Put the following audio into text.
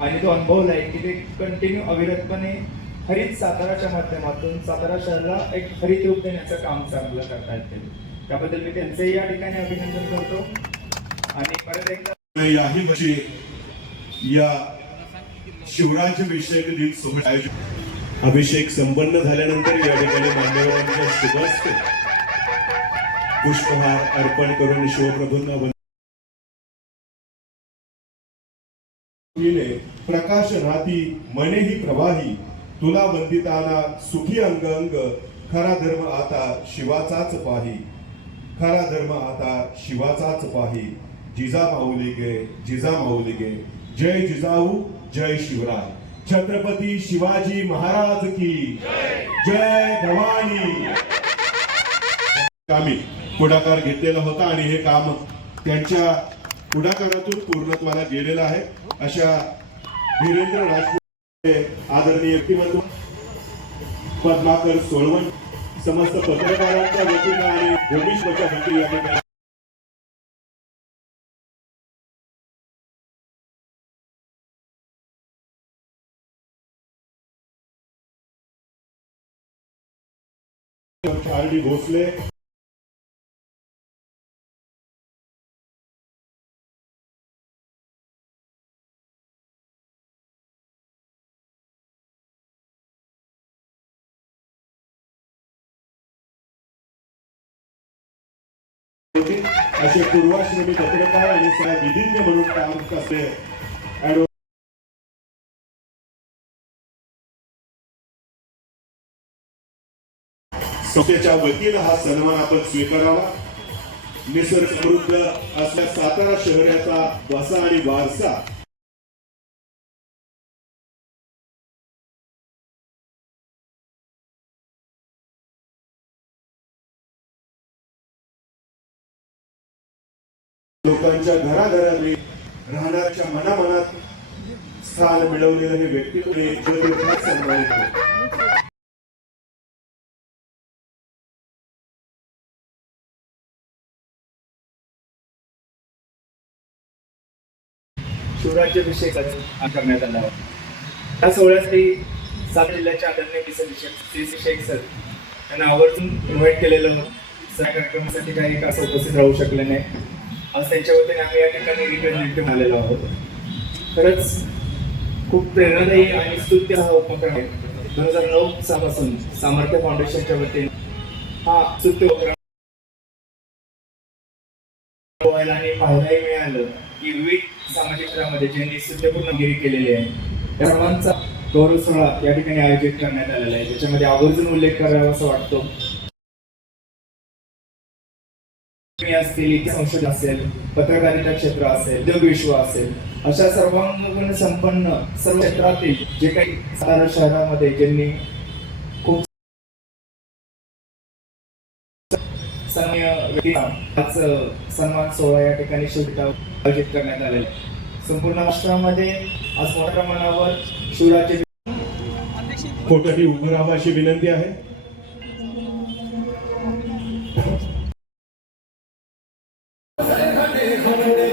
आणि तो अनुभवला आहे की ते कंटिन्यू अविरतपणे हरित साताराच्या माध्यमातून सातारा शहराला एक हरित रूप देण्याचं काम चांगलं करतायत ते त्याबद्दल मी त्यांचंही या ठिकाणी अभिनंदन करतो. आणि परत एकदा याही वर्षी या शिवराज्यभिषेक दिन सोहळा आयोजित अभिषेक संपन्न झाल्यानंतर या ठिकाणी मान्यवरांच्या शुभस्ते. पुष्पहार अर्पण करून शिवप्रभूंना प्रकाश राती मनेही प्रवाही तुला वंदिताना सुखी अंग अंग खरा धर्म आता शिवाचाच पाही. खरा धर्म आता शिवाचाच पाही. जिजा माऊली गे जिजा माऊली गे. जय जिजाऊ जय शिवराय. छत्रपती शिवाजी महाराज की जय भवानी. कामी पुढाकार घेतलेला होता आणि हे काम त्यांच्या पुढाकारातून पूर्णत्वाला गेलेला आहे. अशा वीरेंद्र राजपूत आदरणीय व्यक्तिमत्व पद्माकर सोळवण समस्त पत्रकारांच्या वतीनं आणि भूमिष्ठच्या वतीने या ठिकाणी. आर डी भोसले होते. असे पूर्वाश्रमी पत्रकार आणि साहेब विधिज्ञ म्हणून काम करते संस्थेच्या वतीनं हा सन्मान आपण स्वीकारावा निसर्ग समृद्ध असल्या सातारा शहराचा वसा आणि वारसा लोकांच्या घराघरातले राहण्याच्या मनामनात स्थान मिळवलेलं हे व्यक्तित्व सन्मानित शिवराज्याभिषेक करण्यात आला होता या सोहळ्यासाठी सात जिल्ह्याच्या आदरणीय विषय शेख सर यांना आवर्जून इन्व्हाइट केलेलं होतं. कार्यक्रमासाठी काही असं उपस्थित राहू शकले नाही. आज त्यांच्या वतीने आम्ही या ठिकाणी रिप्रेझेंटेटिव्ह आलेलो आहोत. खरंच खूप प्रेरणादायी आणि स्तुत्य हा उपक्रम आहे. दोन हजार नऊ सापासून सामर्थ्य फाउंडेशनच्या वतीने हा स्तुत्य उपक्रम आणि पाहायलाही मिळालं. की विविध सामाजिक क्षेत्रामध्ये ज्यांनी स्तुत्यपूर्ण गिरी केलेली आहे त्या सर्वांचा गौरव सोहळा या ठिकाणी आयोजित करण्यात आलेला आहे. ज्याच्यामध्ये आवर्जून उल्लेख करावा असं वाटतो. असतील संशोधन असेल पत्रकारिता क्षेत्र असेल उद्योग विश्व असेल अशा सर्वांगीण संपन्न सर्व क्षेत्रातील जे काही सातारा शहरामध्ये ज्यांनी खूप सन्मान्य आज सन्मान सोहळा या ठिकाणी शिवटा आयोजित करण्यात आलेला संपूर्ण राष्ट्रामध्ये आज मोठ्या प्रमाणावर शिवराज्य कोठडी उभं राहावं अशी विनंती आहे. かけじょうぶで!